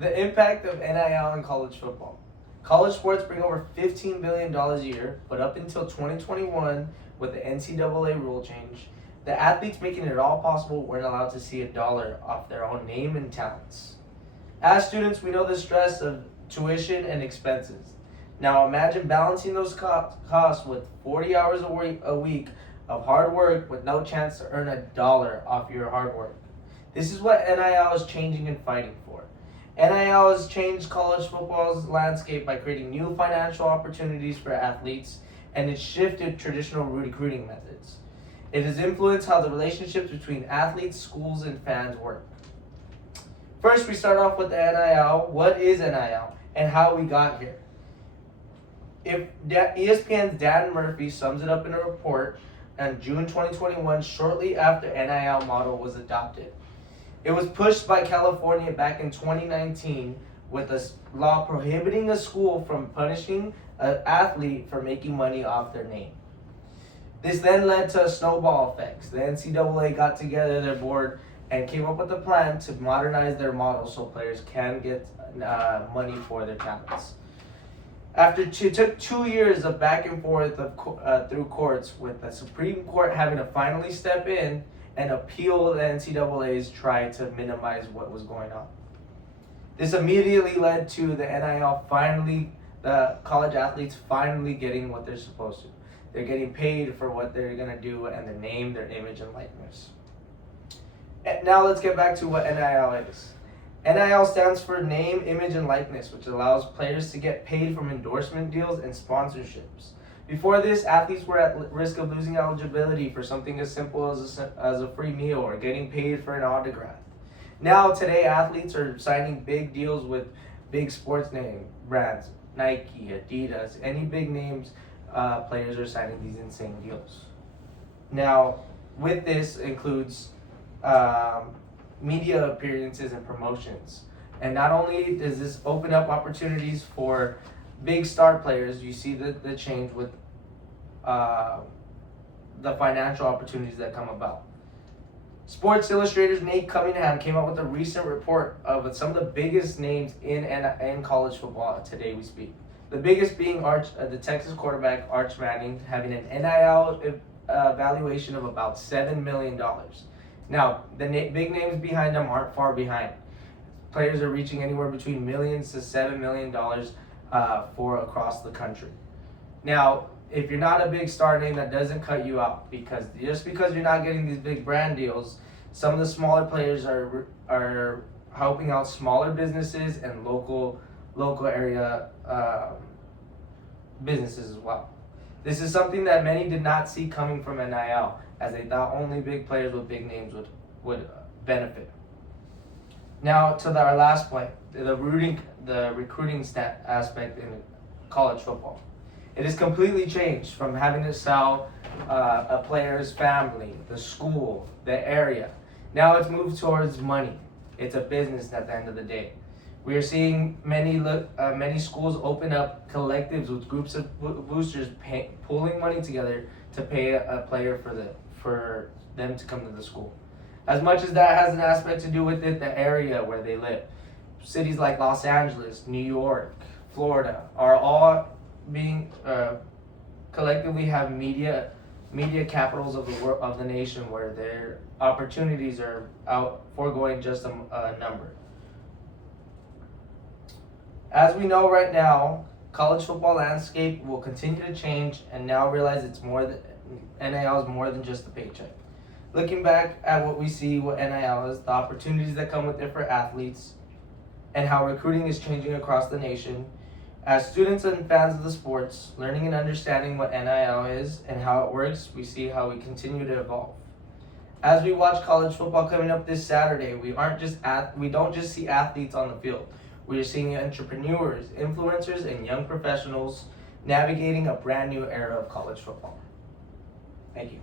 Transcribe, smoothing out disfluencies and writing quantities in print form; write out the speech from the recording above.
The impact of NIL in college football. College sports bring over $15 billion a year, but up until 2021, with the NCAA rule change, the athletes making it all possible weren't allowed to see a dollar off their own name and talents. As students, we know the stress of tuition and expenses. Now imagine balancing those costs with 40 hours a week of hard work with no chance to earn a dollar off your hard work. This is what NIL is changing and fighting for. NIL has changed college football's landscape by creating new financial opportunities for athletes, and it's shifted traditional recruiting methods. It has influenced how the relationships between athletes, schools, and fans work. First, we start off with the NIL. What is NIL and how we got here? ESPN's Dan Murphy sums it up in a report on June 2021, shortly after NIL model was adopted. It was pushed by California back in 2019 with a law prohibiting a school from punishing an athlete for making money off their name. This then led to a snowball effect. The NCAA got together their board and came up with a plan to modernize their model so players can get money for their talents. After it took 2 years of back and forth through courts, with the Supreme Court having to finally step in and appeal the NCAA's try to minimize what was going on. This immediately led to the the college athletes finally getting what they're supposed to. They're getting paid for what they're going to do and their name, their image, and likeness. And now let's get back to what NIL is. NIL stands for name, image, and likeness, which allows players to get paid from endorsement deals and sponsorships. Before this, athletes were at risk of losing eligibility for something as simple as a free meal or getting paid for an autograph. Now, today, athletes are signing big deals with big sports name brands, Nike, Adidas, any big names. Players are signing these insane deals. Now, with this includes media appearances and promotions. And not only does this open up opportunities for big star players, you see the change with the financial opportunities that come about. Sports Illustrated's Nate Cunningham came out with a recent report of some of the biggest names in college football today we speak. The biggest being the Texas quarterback Arch Manning, having an NIL valuation of about $7 million. Now, the big names behind them aren't far behind. Players are reaching anywhere between millions to $7 million for across the country. Now, if you're not a big star name, that doesn't cut you out, because just because you're not getting these big brand deals, some of the smaller players are helping out smaller businesses and local area businesses as well. This is something that many did not see coming from NIL, as they thought only big players with big names would benefit. Now to our last point, the recruiting aspect in college football. It has completely changed from having to sell a player's family, the school, the area. Now it's moved towards money. It's a business at the end of the day. We are seeing many schools open up collectives with groups of boosters pooling money together to pay a player for them to come to the school. As much as that has an aspect to do with it, the area where they live. Cities like Los Angeles, New York, Florida are all being collectively have media capitals of the nation, where their opportunities are out foregoing just a number. As we know right now, college football landscape will continue to change, and now realize it's more than NIL is more than just a paycheck. Looking back at what we see, what NIL is, the opportunities that come with it for athletes, and how recruiting is changing across the nation. As students and fans of the sports, learning and understanding what NIL is and how it works, we see how we continue to evolve. As we watch college football coming up this Saturday, we don't just see athletes on the field. We are seeing entrepreneurs, influencers, and young professionals navigating a brand new era of college football. Thank you.